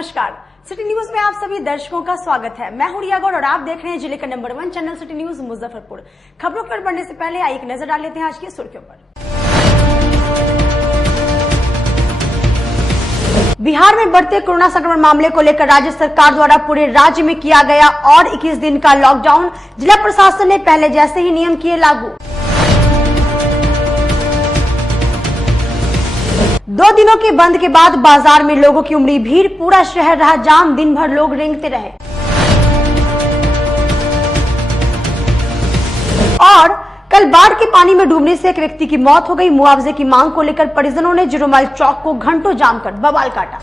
नमस्कार, city news में आप सभी दर्शकों का स्वागत है। मैं हूं रिया गौड़ और आप देख रहे हैं जिले का number 1 channel city news Muzaffarpur. खबरों पर बढ़ने से पहले आइए एक नजर डाल लेते हैं आज की सुर्खियों पर। बिहार में बढ़ते कोरोना संक्रमण मामले को लेकर राज्य सरकार द्वारा पूरे राज्य में किया गया और 21 दिन का लॉकडाउन। जिला प्रशासन ने पहले जैसे ही नियम किए लागू। 2 दिनों के बंद के बाद बाजार में लोगों की उमड़ी भीड़, पूरा शहर रहा जाम, दिन भर लोग रेंगते रहे। और कल बाढ़ के पानी में डूबने से एक व्यक्ति की मौत हो गई। मुआवजे की मांग को लेकर परिजनों ने जुरुमाल चौक को घंटों जाम कर बवाल काटा।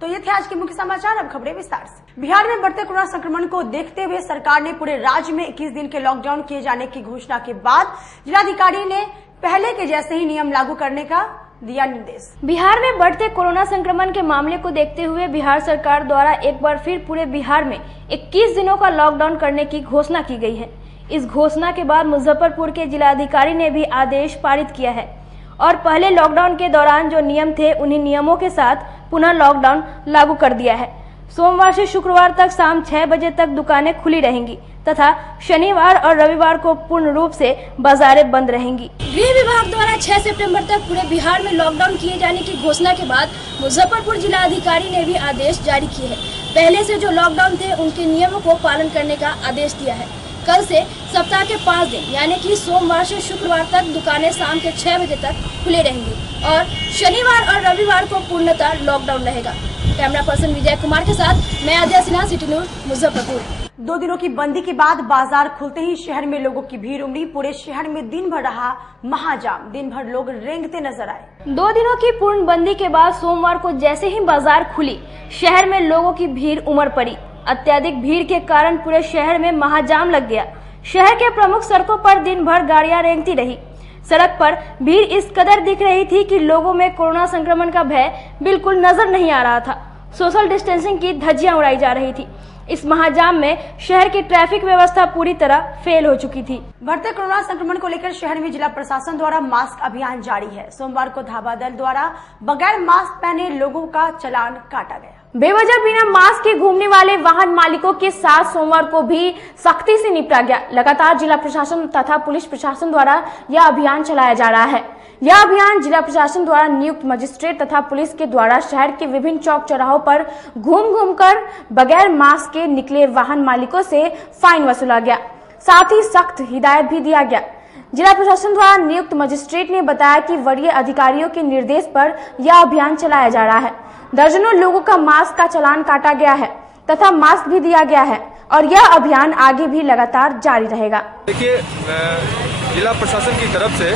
तो ये थे आज के मुख्य समाचार। अब खबरें विस्तार से। बिहार में बढ़ते कोरोना संक्रमण को देखते हुए सरकार ने पूरे राज्य में 21 दिन के लॉकडाउन किए जाने की घोषणा के बाद जिलाधिकारी ने पहले के जैसे ही नियम लागू करने का दिया निर्देश। बिहार में बढ़ते कोरोना संक्रमण के मामले को देखते हुए बिहार सरकार द्वारा एक बार फिर पूरे बिहार में 21 दिनों का लॉकडाउन करने की घोषणा की गई है। इस घोषणा के बाद मुजफ्फरपुर के जिलाधिकारी ने भी आदेश पारित किया है और पहले लॉकडाउन के दौरान जो नियम थे उन्हीं नियमों के साथ पुनः लॉकडाउन लागू कर दिया है। सोमवार से शुक्रवार तक शाम 6 बजे तक दुकानें खुली रहेंगी तथा शनिवार और रविवार को पूर्ण रूप से बाजारें बंद रहेंगी। गृह विभाग द्वारा 6 सितंबर तक पूरे बिहार में लॉकडाउन किए जाने की घोषणा के बाद मुजफ्फरपुर जिलाधिकारी ने भी आदेश जारी किए हैं। पहले से जो लॉकडाउन थे उनके नियमों को पालन करने का आदेश दिया है। कल से सप्ताह के 5 दिन यानी कि सोमवार से शुक्रवार तक दुकानें शाम के 6 बजे तक खुले रहेंगी और शनिवार और रविवार को पूर्णतः लॉकडाउन रहेगा। कैमरा पर्सन विजय कुमार के साथ मैं आद्या सिन्हा, सिटी न्यूज मुजफ्फरपुर। 2 दिनों की बंदी के बाद बाजार खुलते ही शहर में लोगों की भीड़ उमड़ी। पूरे शहर में दिन भर रहा महाजाम, दिन भर लोग रेंगते नजर आए। 2 दिनों की पूर्ण बंदी के बाद सोमवार को जैसे ही बाजार खुली, शहर में लोगों की भीड़ उमड़ पड़ी। अत्यधिक भीड़ के कारण पूरे शहर में महाजाम लग गया। शहर के प्रमुख सड़कों पर दिन भर गाड़ियां रेंगती रही। सड़क पर भीड़ इस कदर दिख रही थी कि लोगों में कोरोना संक्रमण का भय बिल्कुल नजर नहीं आ रहा था। सोशल डिस्टेंसिंग की धज्जियां उड़ाई जा रही थी। इस महाजाम में शहर की ट्रैफिक व्यवस्था पूरी तरह फेल हो चुकी थी। बढ़ते कोरोना संक्रमण को लेकर शहर में जिला प्रशासन द्वारा मास्क अभियान जारी है। सोमवार को धावा दल द्वारा बगैर मास्क पहने लोगों का चालान काटा गया। बेवजह बिना मास्क के घूमने वाले वाहन मालिकों के साथ सोमवार को भी सख्ती से निपटा गया। लगातार जिला प्रशासन तथा पुलिस प्रशासन द्वारा यह अभियान चलाया जा रहा है। यह अभियान जिला प्रशासन द्वारा नियुक्त मजिस्ट्रेट तथा पुलिस के द्वारा शहर के विभिन्न चौक चौराहों पर घूम कर बगैर मास्क के निकले वाहन मालिकों से फाइन वसूला गया। साथ ही सख्त हिदायत भी दिया गया। जिला प्रशासन द्वारा नियुक्त मजिस्ट्रेट ने बताया कि वरीय अधिकारियों के निर्देश पर यह अभियान चलाया जा रहा है। दर्जनों लोगों का मास्क का चालान काटा गया है तथा मास्क भी दिया गया है और यह अभियान आगे भी लगातार जारी रहेगा। देखिए, जिला प्रशासन की तरफ से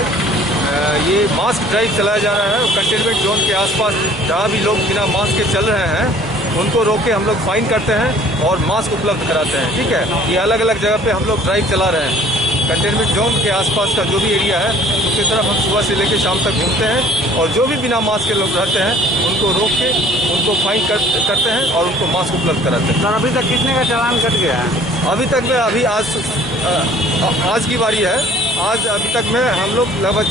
ये मास्क ड्राइव चलाया जा रहा है। कंटेनमेंट जोन के आसपास जहाँ भी लोग बिना मास्क के चल रहे हैं उनको रोक के हम लोग फाइन करते हैं और मास्क उपलब्ध कराते हैं। ठीक है, ये अलग अलग जगह पे हम लोग ड्राइव चला रहे हैं। कंटेनमेंट जोन के आसपास का जो भी एरिया है उसकी तरफ हम सुबह से लेकर शाम तक घूमते हैं और जो भी बिना मास्क के लोग रहते हैं उनको रोक के उनको फाइन करते हैं और उनको मास्क उपलब्ध कराते हैं। सर, अभी तक कितने का चालान कट गया है? अभी तक में आज की बारी है। आज अभी तक में हम लोग लगभग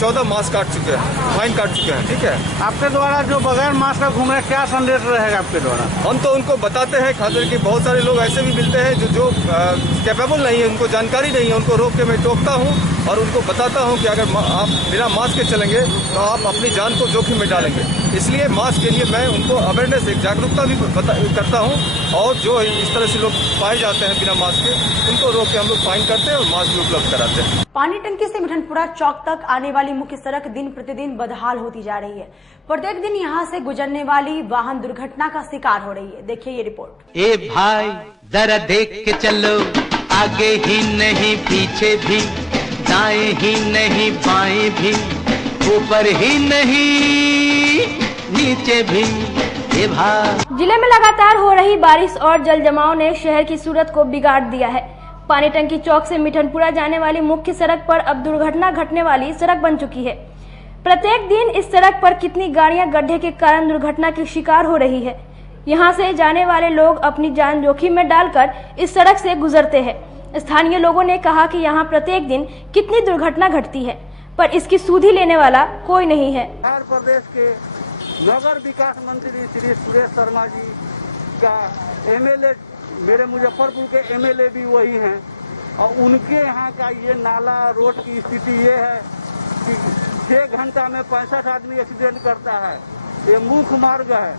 14 मास्क काट चुके हैं, फाइन काट चुके हैं। ठीक है, आपके द्वारा जो बगैर मास्क का घूम रहे हैं, क्या संदेश रहेगा आपके द्वारा? हम तो उनको बताते हैं, खासकर कि बहुत सारे लोग ऐसे भी मिलते हैं जो कैपेबल नहीं है, उनको जानकारी नहीं है। उनको रोक के मैं टोकता हूँ और उनको बताता हूँ कि अगर आप बिना मास्क के चलेंगे तो आप अपनी जान को जोखिम में डालेंगे। इसलिए मास्क के लिए मैं उनको अवेयरनेस, एक जागरूकता भी करता हूँ और जो इस तरह से लोग पाए जाते हैं बिना मास्क के उनको रोक के हम लोग फाइन करते हैं और मास्क भी उपलब्ध कराते हैं। पानी टंकी से मिठनपुरा चौक तक आने वाली मुख्य सड़क दिन प्रतिदिन बदहाल होती जा रही है। प्रत्येक दिन यहाँ से गुजरने वाली वाहन दुर्घटना का शिकार हो रही है। देखिए ये रिपोर्ट। ए भाई जरा देख के चलो, आगे ही नहीं पीछे भी, दाएं ही नहीं बाएं भी, ऊपर ही नहीं नीचे भी। ए भाई, जिले में लगातार हो रही बारिश और जल जमाव ने शहर की सूरत को बिगाड़ दिया है। पानी टंकी चौक से मिठनपुरा जाने वाली मुख्य सड़क पर अब दुर्घटना घटने वाली सड़क बन चुकी है। प्रत्येक दिन इस सड़क पर कितनी गाड़ियां गड्ढे के कारण दुर्घटना की शिकार हो रही है। यहां से जाने वाले लोग अपनी जान जोखिम में डालकर इस सड़क से गुजरते हैं। स्थानीय लोगों ने कहा कि यहां प्रत्येक दिन कितनी दुर्घटना घटती है। पर इसकी सुधि लेने वाला कोई नहीं है। बिहार प्रदेश के नगर विकास मंत्री श्री सुरेश शर्मा जी का एमएलए, मेरे मुजफ्फरपुर के एमएलए भी वही हैं, और उनके यहाँ का ये नाला रोड की स्थिति ये है कि 6 घंटा में 65 आदमी एक्सीडेंट करता है। ये मुख्य मार्ग है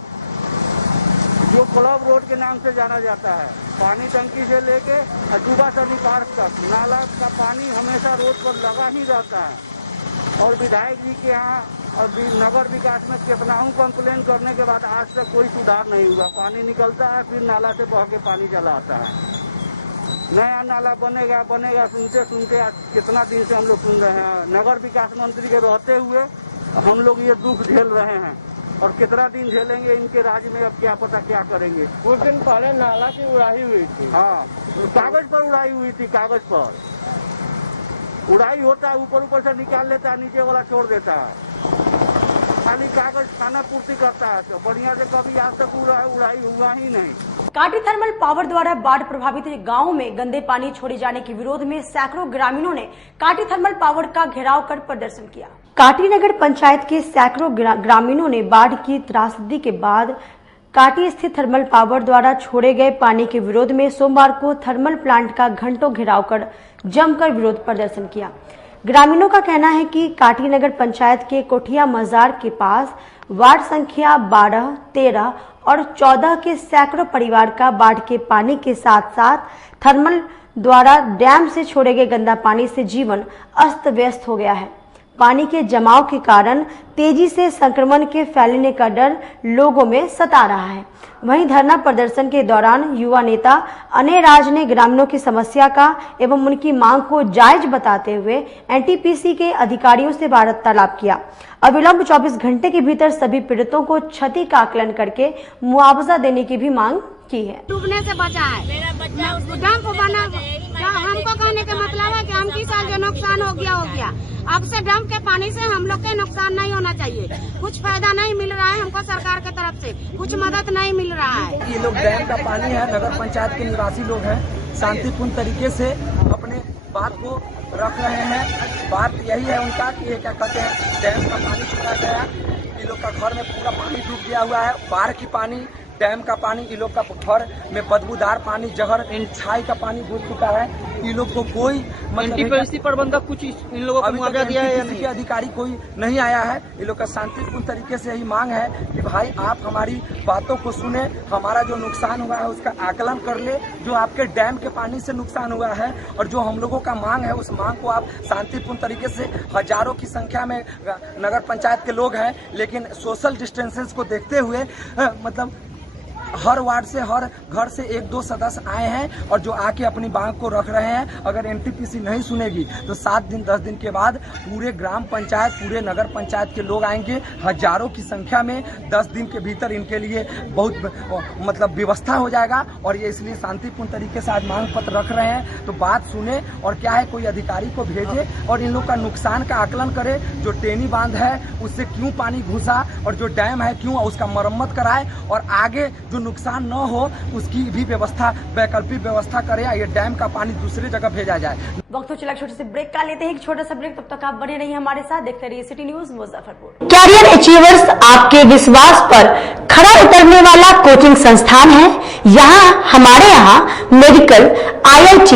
जो क्लब रोड के नाम से जाना जाता है। पानी टंकी से लेके अजूबा सभी पार्क तक नाला का पानी हमेशा रोड पर लगा ही रहता है। और विधायक जी के यहाँ अभी नगर विकास में कितना हूँ कंप्लेन करने के बाद आज तक कोई सुधार नहीं हुआ। पानी निकलता है, फिर नाला से बह के पानी चला आता है। नया नाला बनेगा बनेगा सुनते सुनते आज कितना दिन से हम लोग सुन रहे हैं। नगर विकास मंत्री के रहते हुए हम लोग ये दुख झेल रहे हैं, और कितना दिन झेलेंगे इनके राज्य में, अब क्या पता क्या करेंगे। कुछ दिन पहले नाला की उड़ाई हुई थी। हाँ, कागज पर उड़ाई हुई थी। कागज पर उड़ाई होता है, ऊपर ऊपर से निकाल लेता है, नीचे वाला छोड़ देता है। खाली कागज खाना पूर्ति करता है, तो बढ़िया से कभी आज तक उड़ाई हुआ ही नहीं। काटी थर्मल पावर द्वारा बाढ़ प्रभावित गांवों में गंदे पानी छोड़े जाने के विरोध में सैकड़ों ग्रामीणों ने काटी थर्मल पावर का घेराव कर प्रदर्शन किया। काटी नगर पंचायत के सैकड़ों ग्रामीणों ने बाढ़ की त्रासदी के बाद काटी स्थित थर्मल पावर द्वारा छोड़े गए पानी के विरोध में सोमवार को थर्मल प्लांट का घंटों घेराव कर जमकर विरोध प्रदर्शन किया। ग्रामीणों का कहना है कि काटी नगर पंचायत के कोठिया मजार के पास वार्ड संख्या 12, 13 और 14 के सैकड़ों परिवार का बाढ़ के पानी के साथ साथ थर्मल द्वारा डैम से छोड़े गए गंदा पानी से जीवन अस्त व्यस्त हो गया है। पानी के जमाव के कारण तेजी से संक्रमण के फैलने का डर लोगों में सता रहा है। वहीं धरना प्रदर्शन के दौरान युवा नेता अनय राज ने ग्रामीणों की समस्या का एवं उनकी मांग को जायज बताते हुए एनटीपीसी के अधिकारियों से वार्तालाप किया। अविलंब 24 घंटे के भीतर सभी पीड़ितों को क्षति का आकलन करके मुआवजा देने की भी मांग की है। डूबने से बचा है, डंप बना। हमको कहने का मतलब है कि हम किस साल जो नुकसान हो गया। अब से डंप के पानी से हम लोग के नुकसान नहीं होना चाहिए। कुछ फायदा नहीं मिल रहा है हमको सरकार के तरफ से, कुछ मदद नहीं मिल रहा है। ये लोग डैम का पानी है, नगर पंचायत के निवासी लोग हैं, शांतिपूर्ण तरीके से अपने बात को रख रहे हैं। बात यही है उनका कि ये क्या कहते हैं, डैम का पानी छोड़ा गया, ये लोग का घर में पूरा पानी डूब गया हुआ है। बाढ़ की पानी, डैम का पानी, इन लोग का घर में बदबूदार पानी, जहर छाई का पानी घुस चुका है। इन लोग को कोई एनटीपीसी प्रबंधक कुछ इन लोगों को मुआवजा दिया है या नहीं? के अधिकारी कोई नहीं आया है। इन लोग का शांतिपूर्ण तरीके से यही मांग है कि भाई आप हमारी बातों को सुने, हमारा जो नुकसान हुआ है उसका आकलन कर ले। जो आपके डैम के पानी से नुकसान हुआ है और जो हम लोगों का मांग है, उस मांग को आप शांतिपूर्ण तरीके से, हजारों की संख्या में नगर पंचायत के लोग हैं, लेकिन सोशल डिस्टेंसेस को देखते हुए मतलब हर वार्ड से, हर घर से 1-2 सदस्य आए हैं और जो आके अपनी मांग को रख रहे हैं। अगर एनटीपीसी नहीं सुनेगी तो 7 दिन 10 दिन के बाद पूरे ग्राम पंचायत, पूरे नगर पंचायत के लोग आएंगे हजारों की संख्या में। 10 दिन के भीतर इनके लिए बहुत मतलब व्यवस्था हो जाएगा। और ये इसलिए शांतिपूर्ण तरीके से आज मांग पत्र रख रहे हैं। तो बात सुने और क्या है, कोई अधिकारी को भेजे और इन लोग का नुकसान का आकलन करे। जो टेनी बांध है उससे क्यों पानी घुसा और जो डैम है क्यों, उसका मरम्मत कराए और आगे जो नुकसान न हो उसकी भी व्यवस्था, वैकल्पिक व्यवस्था करे। ये डैम का पानी दूसरी जगह भेजा जाए। वक्त तो चला छोटे से ब्रेक का लेते हैं, एक छोटा सा ब्रेक। तब तक आप बने रहिए हमारे साथ, देखते रहिए city news Muzaffarpur. Career achievers आपके विश्वास पर खरा उतरने वाला कोचिंग संस्थान है। हमारे यहाँ मेडिकल, IIT,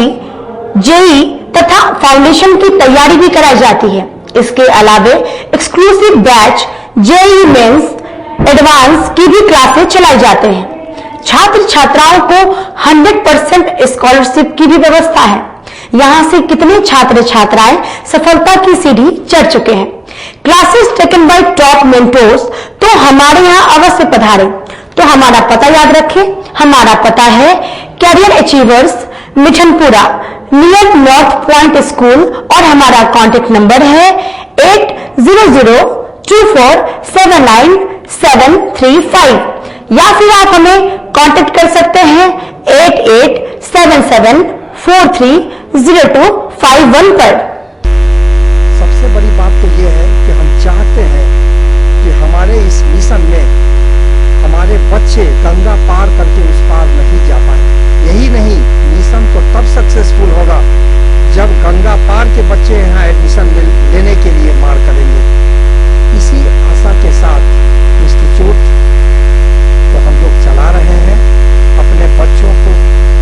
JEE तथा फाउंडेशन की तैयारी भी कराई जाती है। इसके अलावे exclusive batch JEE mains, advance की भी क्लासेस चलाई जाते हैं। छात्र छात्राओं को 100% स्कॉलरशिप की भी व्यवस्था है। यहाँ से कितने छात्र छात्राएं सफलता की सीढ़ी चढ़ चुके हैं। Classes taken by top mentors, तो हमारे यहाँ अवश्य पधारें। तो हमारा पता याद रखें, हमारा पता है career achievers, Mithanpura, near north point school, और हमारा कॉन्टेक्ट नंबर है 8002479735, या फिर आप हमें कांटेक्ट कर सकते हैं 8877430251 पर। सबसे बड़ी बात तो ये है कि हम चाहते हैं कि हमारे इस मिशन में हमारे बच्चे गंगा पार करके उस पार नहीं जा पाए। यही नहीं, मिशन तो तब सक्सेसफुल होगा जब गंगा पार के बच्चे यहाँ एडमिशन लेने के लिए मार करेंगे। इसी आशा के साथ इंस्टीट्यूट को हम लोग चला रहे हैं, अपने बच्चों को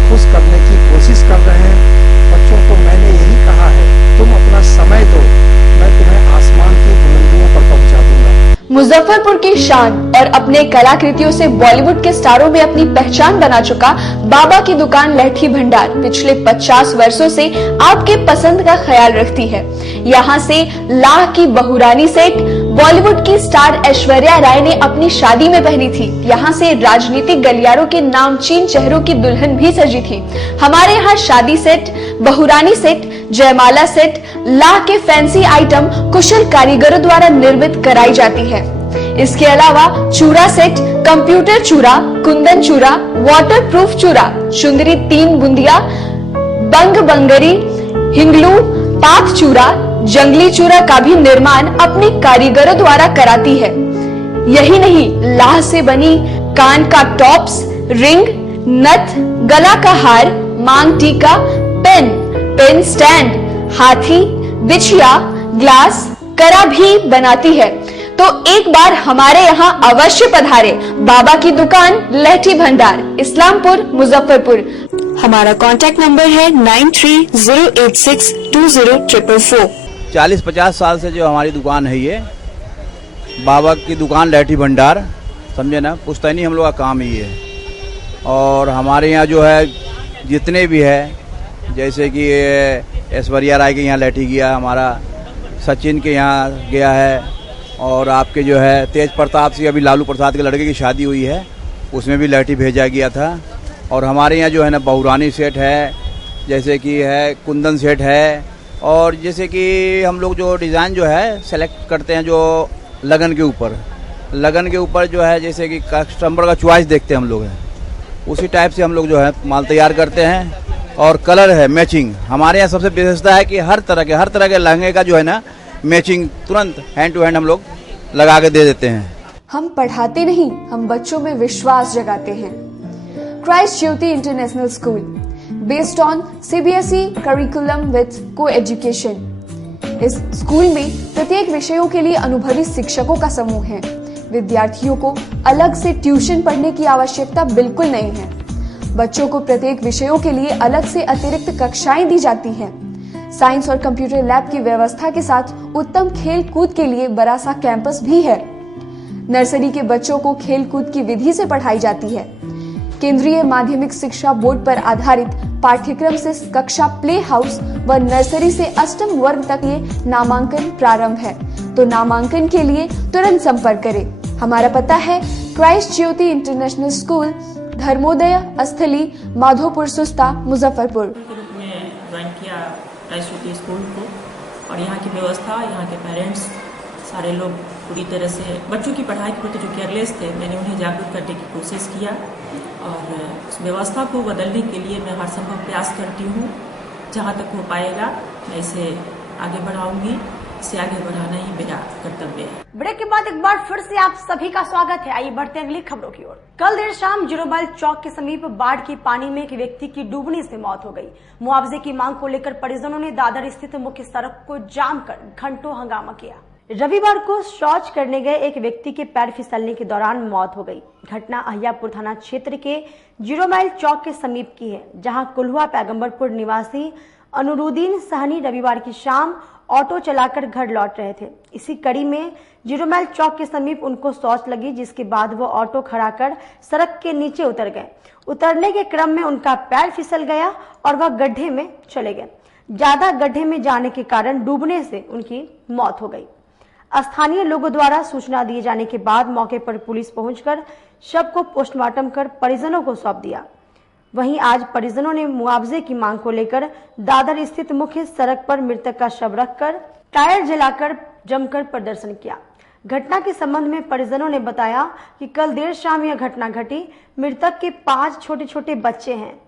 खुश करने की कोशिश कर रहे हैं। बच्चों को मैंने यही कहा है, तुम अपना समय दो, मैं तुम्हें आसमान की बुलंदियों पर पहुंचा दूंगा। मुजफ्फरपुर की शान और अपने कलाकृतियों से बॉलीवुड के स्टारों में अपनी पहचान बना चुका बाबा की दुकान लहठी भंडार पिछले 50 वर्षों से आपके पसंद का ख्याल रखती है। यहाँ से लाह की बहुरानी सेट बॉलीवुड की स्टार ऐश्वर्या राय ने अपनी शादी में पहनी थी। यहाँ से राजनीतिक गलियारों के नामचीन चेहरों की दुल्हन भी सजी थी। हमारे यहाँ शादी सेट, बहुरानी सेट, जयमाला सेट, लाह के फैंसी आइटम कुशल कारीगरों द्वारा निर्मित कराई जाती है। इसके अलावा चूड़ा सेट, कंप्यूटर चूड़ा, कुंदन चूड़ा, वाटर प्रूफ चूड़ा, चुंदरी 3 बुंदिया, बंग बंगरी, हिंगलू, पाक चूड़ा, जंगली चूड़ा का भी निर्माण अपने कारीगरों द्वारा कराती है। यही नहीं, लाह से बनी कान का टॉप्स, रिंग, नथ, गला का हार, मांग टीका, पेन स्टैंड, हाथी, बिछिया, ग्लास, करा भी बनाती है। तो एक बार हमारे यहाँ अवश्य पधारे। बाबा की दुकान लहठी भंडार, इस्लामपुर, मुजफ्फरपुर। हमारा कांटेक्ट नंबर है 9308620444। 40-50 साल से जो हमारी दुकान है, ये बाबा की दुकान लहठी भंडार, समझे ना, पुश्तैनी हम लोग का काम ही है। और हमारे यहाँ जो है जितने भी है, जैसे कि ऐश्वर्या राय के यहाँ लहठी गया, हमारा सचिन के यहाँ गया है, और आपके जो है तेज प्रताप सिंह, अभी लालू प्रसाद के लड़के की शादी हुई है, उसमें भी लहठी भेजा गया था। और हमारे यहाँ जो है ना बहुरानी सेट है, जैसे कि है कुंदन सेट है, और जैसे कि हम लोग जो डिज़ाइन जो है सेलेक्ट करते हैं जो लगन के ऊपर जो है, जैसे कि कस्टमर का चॉइस देखते हैं हम लोग हैं, उसी टाइप से हम लोग जो है माल तैयार करते हैं। और कलर है मैचिंग, हमारे यहाँ सबसे विशेषता है कि हर तरह के लहंगे का जो है ना मैचिंग तुरंत हैंड टू हैंड हम लोग लगा के दे देते हैं। हम पढ़ाते नहीं, हम बच्चों में विश्वास जगाते हैं। Christ Jyoti International School, based on CBSE curriculum with coeducation. इस स्कूल में प्रत्येक विषयों के लिए अनुभवी शिक्षकों का समूह है। विद्यार्थियों को अलग से ट्यूशन पढ़ने की आवश्यकता बिल्कुल नहीं है। बच्चों को प्रत्येक विषयों के लिए अलग से अतिरिक्त कक्षाएं दी जाती हैं। साइंस और कंप्यूटर लैब की व्यवस्था के साथ उत्तम खेल कूद के लिए बड़ा सा कैंपस भी है। नर्सरी के बच्चों को खेल कूद की विधि से पढ़ाई जाती है। केंद्रीय माध्यमिक शिक्षा बोर्ड पर आधारित पाठ्यक्रम से कक्षा प्ले हाउस व नर्सरी से अष्टम वर्ग तक ये नामांकन प्रारंभ है। तो नामांकन के लिए तुरंत संपर्क करें। हमारा पता है Christ Jyoti International school, Dharmodaya स्थली, माधोपुर सुस्ता, मुजफ्फरपुर। ग्रुप में ज्वाइन किया क्राइस्ट ज्योति स्कूल को, और यहाँ की व्यवस्था, यहाँ के पेरेंट्स सारे लोग पूरी तरह से बच्चों की पढ़ाई के प्रति जो केयरलेस थे, मैंने उन्हें जागरूक करने की कोशिश किया, और उस व्यवस्था को बदलने के लिए मैं हर संभव प्रयास करती हूँ। जहाँ तक हो पाएगा मैं इसे आगे बढ़ाऊंगी। इसे आगे बढ़ाना ही मेरा कर्तव्य है। ब्रेक के बाद एक बार फिर से आप सभी का स्वागत है। आइए बढ़ते हैं अगली खबरों की ओर। कल देर शाम 0 माइल चौक के समीप बाढ़ की पानी में एक व्यक्ति की डूबने से मौत हो गई। मुआवजे की मांग को लेकर परिजनों ने दादर स्थित मुख्य सड़क को जाम कर घंटों हंगामा किया। रविवार को शौच करने गए एक व्यक्ति के पैर फिसलने के दौरान मौत हो गई। घटना अहियापुर थाना क्षेत्र के 0 माइल चौक के समीप की है, जहां कुल्हुआ पैगंबरपुर निवासी अनुरुद्दीन सहनी रविवार की शाम ऑटो चलाकर घर लौट रहे थे। इसी कड़ी में 0 माइल चौक के समीप उनको शौच लगी, जिसके बाद वो ऑटो खड़ा कर सड़क के नीचे उतर गए। उतरने के क्रम में उनका पैर फिसल गया और वह गड्ढे में चले गए। ज्यादा गड्ढे में जाने के कारण डूबने से उनकी मौत हो गई। स्थानीय लोगों द्वारा सूचना दिए जाने के बाद मौके पर पुलिस पहुंचकर शव को पोस्टमार्टम कर परिजनों को सौंप दिया। वहीं आज परिजनों ने मुआवजे की मांग को लेकर दादर स्थित मुख्य सड़क पर मृतक का शव रखकर टायर जलाकर जमकर प्रदर्शन किया। घटना के संबंध में परिजनों ने बताया कि कल देर शाम यह घटना घटी। मृतक के 5 छोटे छोटे बच्चे हैं।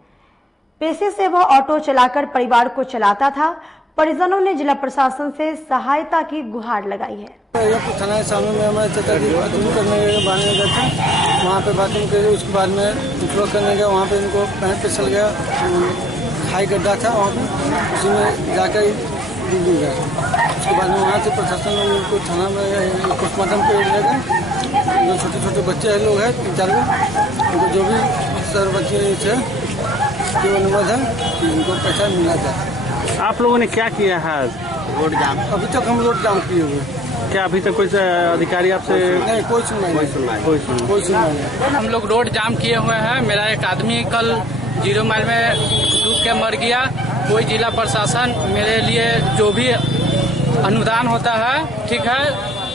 पेशे से वह ऑटो चलाकर परिवार को चलाता था। परिजनों ने जिला प्रशासन से सहायता की गुहार लगाई है। थाना के सामने में हमारे चाचा जी बाथरूम करने गए, बाहर गए थे, वहाँ पे बाथरूम करे, उसके बाद में फ्लो करने गया, वहाँ पे इनको पैर फिसल गया, खाई गड्ढा था वहाँ पे, उसी में जाकर डूब गया। उसके बाद में वहाँ से प्रशासन ने उनको थाना में पोस्टमार्टम पे ले गए। जो छोटे छोटे बच्चे लोग हैं 3-4 को, उनको जो भी सर बच्चे थे जो अनुरोध है कि उनको पैसा मिला जाए। आप लोगों ने क्या किया है आज? रोड जाम। अभी तक हम रोड जाम किए हुए। क्या अभी तक कोई अधिकारी आपसे? नहीं, कोई सुनवाई नहीं। हम लोग रोड जाम किए हुए हैं। मेरा एक आदमी कल 0 माइल में डूब के मर गया। कोई जिला प्रशासन मेरे लिए जो भी अनुदान होता है, ठीक है,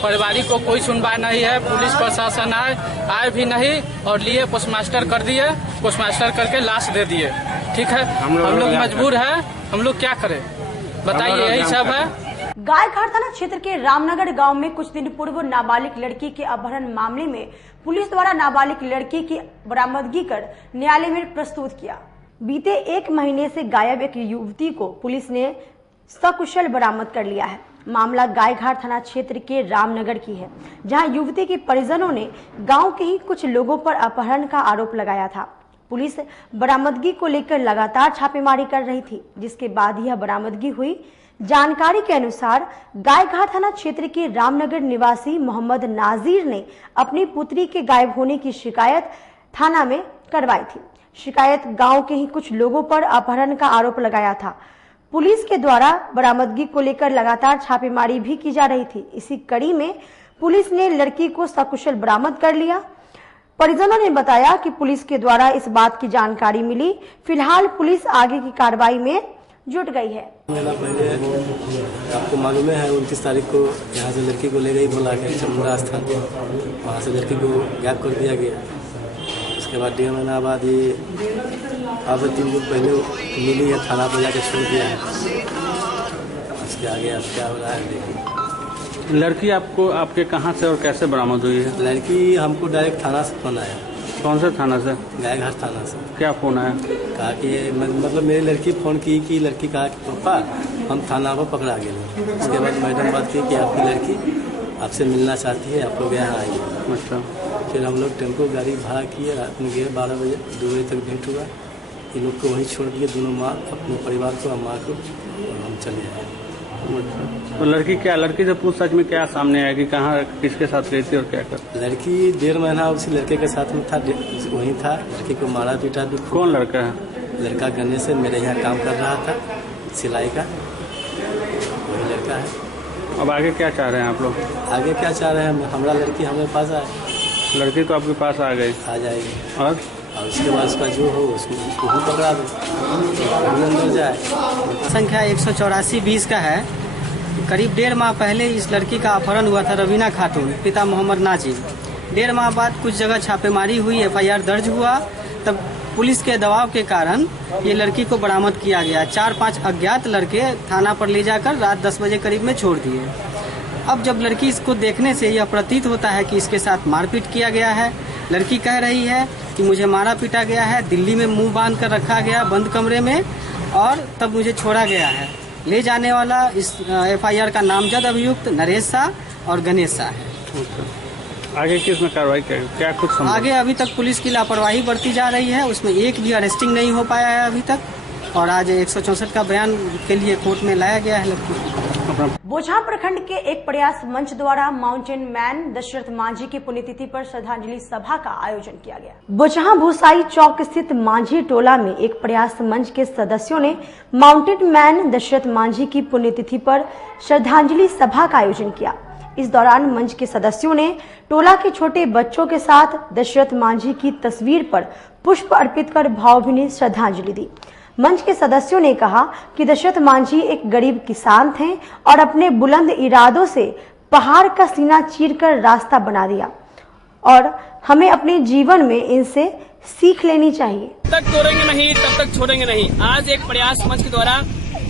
पारिवारिक को कोई सुनवाई नहीं है। पुलिस प्रशासन आए भी नहीं और लिए पोस्टमास्टर कर दिए, पोस्टमास्टर करके लाश दे दिए। ठीक है, हम लोग मजबूर है, हम लोग क्या करें बताइए, यही सब है। गायघाट थाना क्षेत्र के रामनगर गांव में कुछ दिन पूर्व नाबालिग लड़की के अपहरण मामले में पुलिस द्वारा नाबालिग लड़की की बरामदगी कर न्यायालय में प्रस्तुत किया। बीते 1 महीने से गायब एक युवती को पुलिस ने सकुशल बरामद कर लिया है। मामला गायघाट थाना क्षेत्र के रामनगर की है, जहां युवती के परिजनों ने गांव के ही कुछ लोगों पर अपहरण का आरोप लगाया था। पुलिस बरामदगी को लेकर लगातार छापेमारी कर रही थी, जिसके बाद यह बरामदगी हुई। जानकारी के अनुसार गायघाट थाना क्षेत्र के रामनगर निवासी मोहम्मद नाजीर ने अपनी पुत्री के गायब होने की शिकायत थाना में करवाई थी। शिकायत गांव के ही कुछ लोगों पर अपहरण का आरोप लगाया था। पुलिस के द्वारा बरामदगी को लेकर लगातार छापेमारी भी की जा रही थी। इसी कड़ी में पुलिस ने लड़की को सकुशल बरामद कर लिया। परिजनों ने बताया कि पुलिस के द्वारा इस बात की जानकारी मिली। फिलहाल पुलिस आगे की कार्रवाई में जुट गई है। महीना पहले आपको मालूम है 29 तारीख को यहाँ से लड़की को ले गई बुला के चमुंडा स्थान, वहाँ से लड़की को गायब कर दिया गया। उसके बाद 1.5 महीना बाद ये अब 3 दिन पहले मिली है, थाना पर जाकर छोड़ दिया है। उसके आगे अब क्या हो रहा है देखिए। लड़की आपको आपके कहाँ से और कैसे बरामद हुई है? लड़की हमको डायरेक्ट थाना से फोन आया। कौन से थाना से? गायघाट थाना से। क्या फोन आया? कहा कि मतलब मेरी लड़की फोन की कि लड़की कहा कि पापा हम थाना पर पकड़ा गए। उसके बाद मैडम बात की कि आपकी लड़की आपसे मिलना चाहती है, आप लोग यहाँ आइए। अच्छा। फिर हम लोग टेम्पो गाड़ी भाड़ा किए, रात में गए 12 बजे, 2 बजे तक भेंट हुआ। ये लोग को वहीं छोड़ दिए, दोनों माँ अपने परिवार को, माँ को, और हम चले आए। तो लड़की से पूछताछ में क्या सामने आया कि कहाँ किसके साथ गई थी और क्या कर? लड़की 1.5 महीना उसी लड़के के साथ में था, वहीं था। लड़की को मारा पीटा भी। कौन लड़का है? लड़का गन्ने से मेरे यहाँ काम कर रहा था, सिलाई का, वही लड़का है। अब आगे क्या चाह रहे हैं आप लोग? आगे क्या चाह रहे हैं, हमारा लड़की हमारे पास आए। लड़की तो आपके पास आ गई? आ जाएगी। और उसके बाद उसका जो हो उसको भी पकड़ा दो, अंदर जाए। संख्या 184-20 का है। करीब 1.5 माह पहले इस लड़की का अपहरण हुआ था, रवीना खातून, पिता मोहम्मद नाजिर। 1.5 माह बाद कुछ जगह छापेमारी हुई, FIR दर्ज हुआ। तब पुलिस के दबाव के कारण ये लड़की को बरामद किया गया। 4-5 अज्ञात लड़के थाना पर ले जाकर रात 10 बजे करीब में छोड़ दिए। अब जब लड़की इसको देखने से यह प्रतीत होता है कि इसके साथ मारपीट किया गया है। लड़की कह रही है कि मुझे मारा पीटा गया है, दिल्ली में मुंह बांध कर रखा गया बंद कमरे में, और तब मुझे छोड़ा गया है। ले जाने वाला इस FIR का नामजद अभियुक्त नरेश शाह और गणेश शाह है। आगे किस में कार्रवाई क्या कुछ समझ? आगे अभी तक पुलिस की लापरवाही बरती जा रही है, उसमें एक भी अरेस्टिंग नहीं हो पाया है अभी तक। और आज 164 का बयान के लिए कोर्ट में लाया गया है लड़की। बोचहां प्रखंड के एक प्रयास मंच द्वारा माउंटेन मैन दशरथ मांझी की पुण्यतिथि पर श्रद्धांजलि सभा का आयोजन किया गया। बोचहां भूसाई चौक स्थित मांझी टोला में एक प्रयास मंच के सदस्यों ने माउंटेन मैन दशरथ मांझी की पुण्यतिथि पर श्रद्धांजलि सभा का आयोजन किया। इस दौरान मंच के सदस्यों ने टोला के छोटे बच्चों के साथ दशरथ मांझी की तस्वीर पर पुष्प अर्पित कर भावभीनी श्रद्धांजलि दी। मंच के सदस्यों ने कहा कि दशरथ मांझी एक गरीब किसान थे और अपने बुलंद इरादों से पहाड़ का सीना चीरकर रास्ता बना दिया और हमें अपने जीवन में इनसे सीख लेनी चाहिए। तब तक तोड़ेंगे नहीं, तब तक छोड़ेंगे नहीं। आज एक प्रयास मंच के द्वारा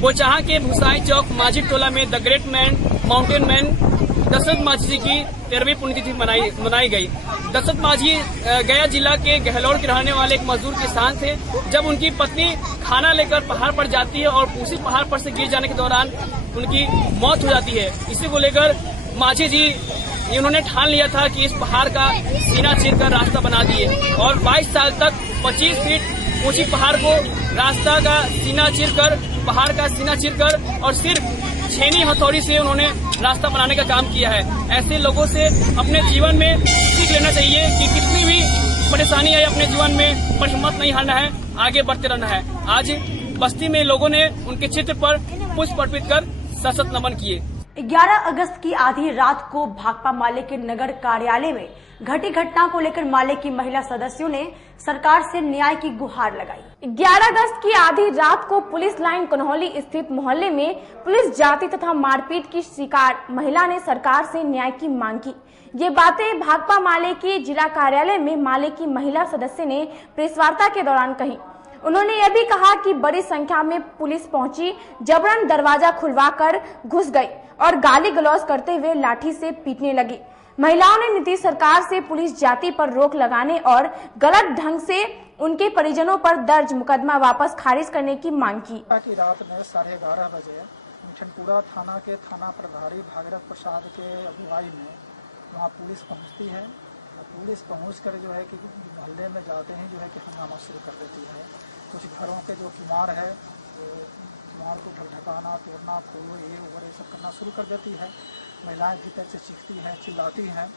बोचहां के भूसाई चौक मांझी टोला में the great man mountain man Dashrath Manjhi ji की 13वीं पुण्यतिथि मनाई गई। दशरथ मांझी गया जिला के गहलोर के रहने वाले एक मजदूर किसान थे। जब उनकी पत्नी खाना लेकर पहाड़ पर जाती है और उसी पहाड़ पर से गिर जाने के दौरान उनकी मौत हो जाती है। इसी को लेकर मांझी जी उन्होंने ठान लिया था कि इस पहाड़ का सीना चीरकर रास्ता बना दिए और 22 साल तक 25 फीट ऊंची पहाड़ को रास्ता का सीना चीरकर, पहाड़ का सीना चीरकर और सिर्फ छेनी हथौड़ी से उन्होंने रास्ता बनाने का काम किया है। ऐसे लोगों से अपने जीवन में सीख लेना चाहिए कि कितनी भी परेशानी आए अपने जीवन में, पर हिम्मत नहीं हारना है, आगे बढ़ते रहना है। आज बस्ती में लोगों ने उनके चित्र पर पुष्प अर्पित कर सशक्त नमन किए। 11 अगस्त की आधी रात को भाकपा माले के नगर कार्यालय में घटी घटना को लेकर माले की महिला सदस्यों ने सरकार से न्याय की गुहार लगाई। 11 अगस्त की आधी रात को पुलिस लाइन कन्हौली स्थित मोहल्ले में पुलिस जाति तथा मारपीट की शिकार महिला ने सरकार से न्याय की मांग की। ये बातें भाकपा माले के जिला कार्यालय में माले की महिला सदस्य ने प्रेस वार्ता के दौरान कही। उन्होंने यह भी कहा कि बड़ी संख्या में पुलिस पहुंची, जबरन दरवाजा खुलवाकर घुस गई और गाली गलौज करते हुए लाठी से पीटने लगी। महिलाओं ने नीतीश सरकार से पुलिस जाति पर रोक लगाने और गलत ढंग से उनके परिजनों पर दर्ज मुकदमा वापस खारिज करने की मांग की। रात में 11:30 बजे मिठनपुरा थाना के थाना प्रभारी भागीरथ प्रसाद के अगुवाई में वहाँ पुलिस पहुँचती है। पुलिस पहुँच कर जो है कि मोहल्ले में जाते हैं जो है कि हंगामा शुरू कर देती है। कुछ घरों के जो कुमार है वो कुमार को ढकढकाना, तोड़ना, फूल ये वगैरह सब करना शुरू कर देती है। महिलाएं भीतर से चीखती हैं, चिल्लाती हैं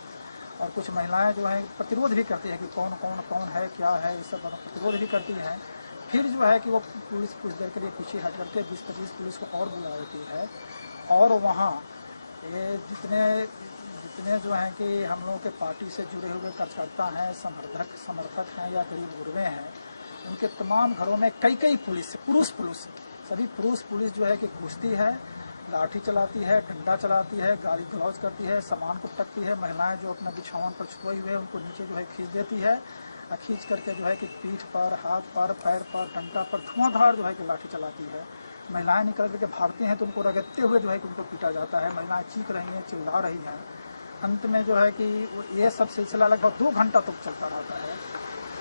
और कुछ महिलाएं जो है प्रतिरोध भी करती है कि कौन कौन कौन है, क्या है, ये सब प्रतिरोध भी करती हैं। फिर जो है कि वो पुलिस कुछ देर के लिए पीछे हट करके 20-25 पुलिस को और बुला देती है और वहाँ ये जितने जो हैं कि हम लोगों के पार्टी से जुड़े हुए कार्यकर्ता हैं, समर्थक हैं या गरीब गुरबे हैं, उनके तमाम घरों में कई पुलिस, पुरुष सभी पुलिस जो है कि घुसती है, लाठी चलाती है, डंडा चलाती है, गाली गलौज करती है, सामान को पटकती है। महिलाएं जो अपना बिछावन पर छुपे हुए हैं उनको नीचे जो है खींच देती है और खींच करके जो है कि पीठ पर, हाथ पर, पैर पर, टंका पर धुआंधार जो है कि लाठी चलाती है। महिलाएं निकल करके भागते हैं तो उनको रगड़ते हुए जो है कि उनको पीटा जाता है। महिलाएं चीख रही हैं, चिल्ला रही हैं। अंत में जो है कि ये सब सिलसिला लगभग 2 घंटा तक चलता रहता है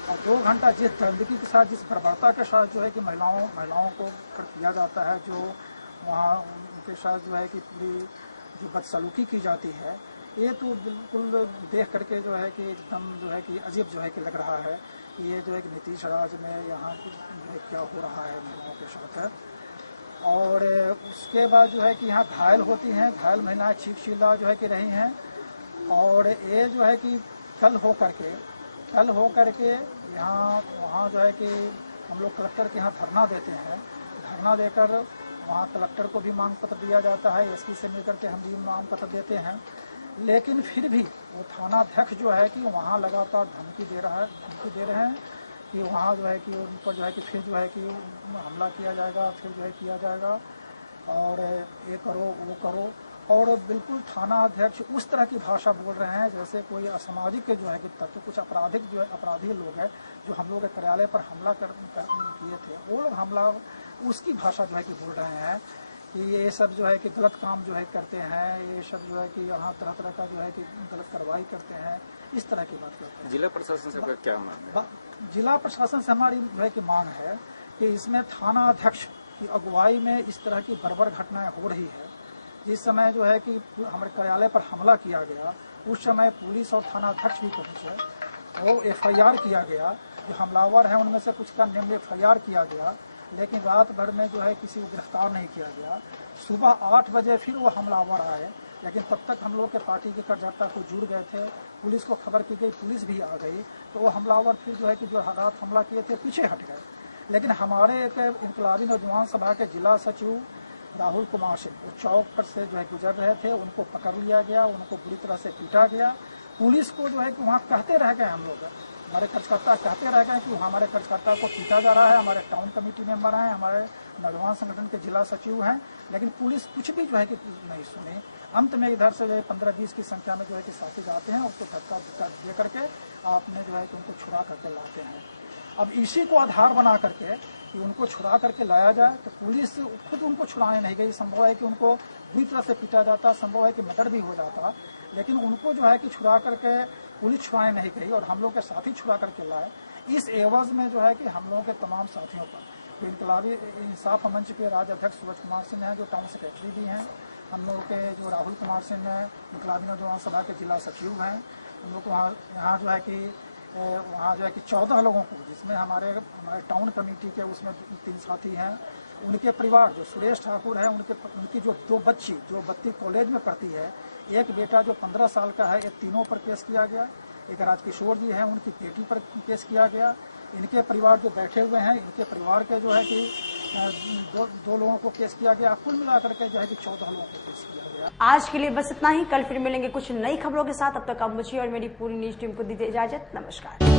और 2 घंटा जिस दर्दगी के साथ, जिस बर्बरता के साथ जो है कि महिलाओं को किया जाता है, जो वहाँ उनके साथ जो है कि पूरी जो बदसलूकी की जाती है, ये तो बिल्कुल देख करके जो है कि एकदम जो है कि अजीब जो है कि लग रहा है कि ये जो है कि नीतीश राज में यहाँ क्या हो रहा है महिलाओं के साथ। और उसके बाद जो है कि यहाँ घायल होती हैं, घायल महिलाएं चीख चिल्ला जो है कि रही हैं। और ये जो है कि कल हो करके यहाँ वहाँ जो है कि हम लोग कलेक्टर के यहाँ धरना देते हैं। धरना देकर वहाँ कलेक्टर को भी मांग पत्र दिया जाता है, एसपी से मिलकर के हम भी मांग पत्र देते हैं। लेकिन फिर भी वो थाना अध्यक्ष जो है कि वहाँ लगातार धमकी दे रहे हैं कि वहाँ जो है कि उन पर जो है कि फिर जो है कि हमला किया जाएगा, फिर जो है किया जाएगा और ये करो वो करो। और बिल्कुल थाना अध्यक्ष उस तरह की भाषा बोल रहे हैं जैसे कोई असामाजिक के जो है कि तत्व, कुछ अपराधी लोग हैं जो हम लोग के कार्यालय पर हमला किए थे, वो लोग हमला उसकी भाषा जो है कि बोल रहे हैं कि ये सब जो है कि गलत काम जो है करते हैं, ये सब जो है कि यहाँ तरह का जो है कि गलत कार्रवाई करते हैं, इस तरह की बात करते हैं। जिला प्रशासन से क्या मांग है? जिला प्रशासन से हमारी जो है कि मांग है कि इसमें थाना अध्यक्ष की अगुवाई में इस तरह की बर्बर घटनाएं हो रही है। जिस समय जो है कि हमारे कार्यालय पर हमला किया गया उस समय पुलिस और थाना अध्यक्ष भी पहुंचे, वो FIR किया गया, जो हमलावर हैं उनमें से कुछ का निम्न FIR किया गया, लेकिन रात भर में जो है किसी को गिरफ्तार नहीं किया गया। सुबह 8 बजे फिर वो हमलावर आए, लेकिन तब तक हम लोग के पार्टी के कार्यकर्ता को जुड़ गए थे, पुलिस को खबर की गई, पुलिस भी आ गई, तो वो हमलावर फिर जो है कि जो रात हमला किए थे पीछे हट गए। लेकिन हमारे एक इनकलाबी नौजवान सभा के जिला सचिव राहुल कुमार सिंह चौक पर से जो है गुजर रहे थे, उनको पकड़ लिया गया, उनको बुरी तरह से पीटा गया। पुलिस को जो है कि वहाँ कहते रह गए, हम लोग हमारे कार्यकर्ता कहते रह गए कि हमारे कार्यकर्ता को पीटा जा रहा है, हमारे टाउन कमेटी मेंबर हैं, हमारे नौजवान संगठन के जिला सचिव हैं, लेकिन पुलिस कुछ भी जो है कि नहीं सुनी। अंत में इधर से 15-20 की संख्या में जो है कि साथी जाते हैं, उसको धक्का दे करके आपने जो है कि उनको छुड़ा करके लाते हैं। अब इसी को आधार बना करके कि उनको छुड़ा करके लाया जाए, तो पुलिस खुद उनको छुड़ाने नहीं गई। संभव है कि उनको बुरी तरह से पीटा जाता, संभव है कि मर्डर भी हो जाता, लेकिन उनको जो है कि छुड़ा करके पुलिस छुड़ाने नहीं गई और हम लोग के साथी छुड़ा करके लाए। इस एवज में जो है कि हम लोगों के तमाम साथियों पर इनकलाबी इंसाफ मंच के राज्य अध्यक्ष सूरज कुमार सिंह हैं, जो टाउन सेक्रेटरी भी हैं, हम लोग के जो राहुल कुमार सिंह हैं, इनकलाबी नौजवान सभा के जिला सचिव हैं, हम लोग को यहाँ जो है कि वहाँ जो है कि 14 लोगों को, जिसमें हमारे टाउन कमेटी के उसमें 3 साथी हैं, उनके परिवार जो सुरेश ठाकुर है, उनकी जो 2 बच्ची जो बत्ती कॉलेज में पढ़ती है, एक बेटा जो 15 साल का है, ये तीनों पर केस किया गया। एक राजकिशोर जी हैं, उनकी बेटी पर केस किया गया। इनके परिवार जो बैठे हुए हैं, इनके परिवार के जो है कि 2 लोगों को केस किया गया। कुल मिलाकर के जो है कि 14 लोगों को केस किया गया। आज के लिए बस इतना ही। कल फिर मिलेंगे कुछ नई खबरों के साथ। अब तक आप मुझे और मेरी पूरी न्यूज टीम को दीजिए इजाजत। नमस्कार।